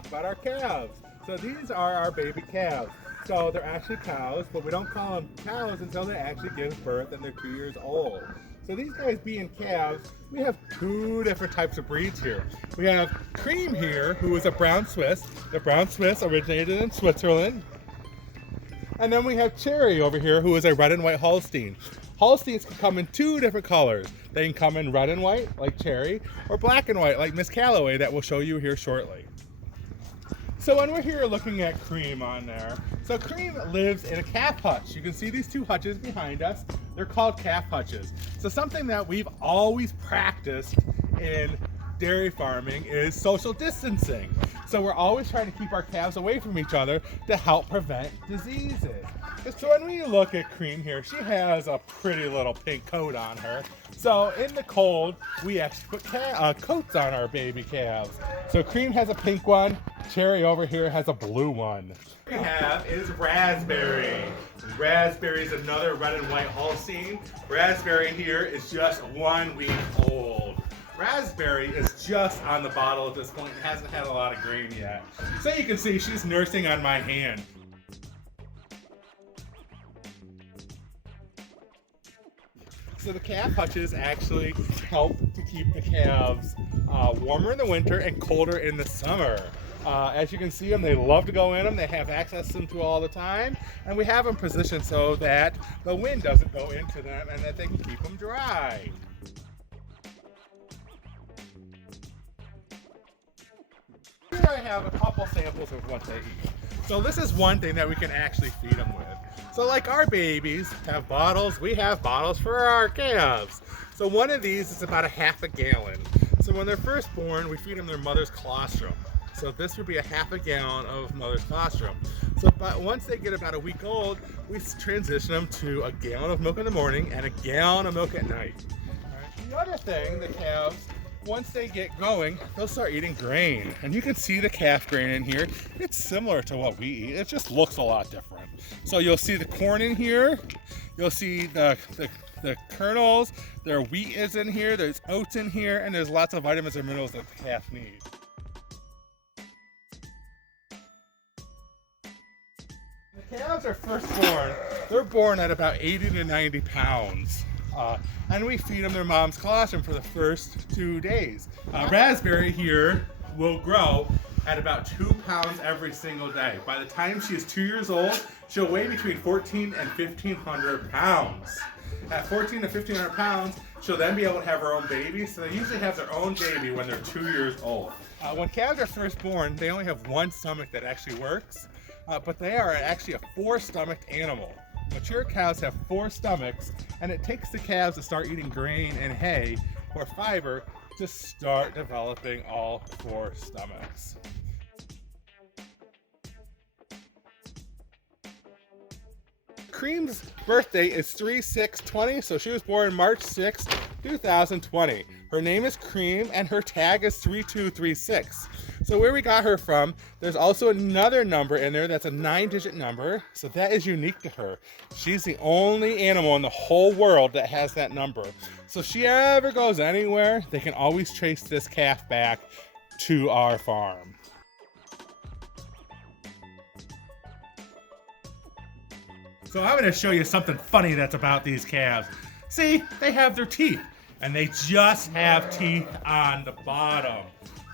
talk about our calves. So these are our baby calves. So they're actually cows, but we don't call them cows until they actually give birth and they're 2 years old. So these guys being calves, we have two different types of breeds here. We have Cream here, who is a brown Swiss. The brown Swiss originated in Switzerland. And then we have Cherry over here, who is a red and white Holstein. Holsteins can come in two different colors. They can come in red and white, like Cherry, or black and white, like Miss Calloway, that we'll show you here shortly. So when we're here looking at Cream on there, so Cream lives in a calf hutch. You can see these two hutches behind us. They're called calf hutches. So something that we've always practiced in dairy farming is social distancing. So we're always trying to keep our calves away from each other to help prevent diseases. So when we look at Cream here, she has a pretty little pink coat on her. So in the cold, we actually put coats on our baby calves. So Cream has a pink one, Cherry over here has a blue one. We have is Raspberry. Raspberry is another red and white Holstein. Raspberry here is just 1 week old. Raspberry is just on the bottle at this point and hasn't had a lot of grain yet. So you can see she's nursing on my hand. So the calf hutches actually help to keep the calves warmer in the winter and colder in the summer. As you can see them, they love to go in them. They have access to them all the time. And we have them positioned so that the wind doesn't go into them and that they can keep them dry. Here I have a couple samples of what they eat. So this is one thing that we can actually feed them with. So like our babies have bottles, we have bottles for our calves. So one of these is about a half a gallon. So when they're first born, we feed them their mother's colostrum. So this would be a half a gallon of mother's colostrum. So but once they get about a week old, we transition them to a gallon of milk in the morning and a gallon of milk at night. All right. The other thing, the calves, once they get going, they'll start eating grain. And you can see the calf grain in here. It's similar to what we eat. It just looks a lot different. So you'll see the corn in here. You'll see the kernels. Their wheat is in here. There's oats in here. And there's lots of vitamins and minerals that the calf needs. The calves are first born. They're born at about 80 to 90 pounds. And we feed them their mom's colostrum for the first 2 days. Raspberry here will grow at about 2 pounds every single day. By the time she is 2 years old, she'll weigh between 14 and 1,500 pounds. At 14 to 1,500 pounds, she'll then be able to have her own baby. So they usually have their own baby when they're 2 years old. When calves are first born, they only have one stomach that actually works, but they are actually a 4-stomached animal. Mature cows have 4 stomachs, and it takes the calves to start eating grain and hay or fiber to start developing all 4 stomachs. Cream's birthday is 3/6/20, so she was born March 6, 2020. Her name is Cream, and her tag is 3236. So where we got her from, there's also another number in there that's a 9-digit number, so that is unique to her. She's the only animal in the whole world that has that number. So if she ever goes anywhere, they can always trace this calf back to our farm. So I'm going to show you something funny that's about these calves. See, they have their teeth, and they just have teeth on the bottom.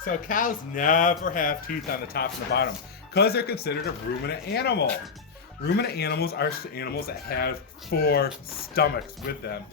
So cows never have teeth on the top and the bottom because they're considered a ruminant animal. Ruminant animals are animals that have 4 stomachs with them.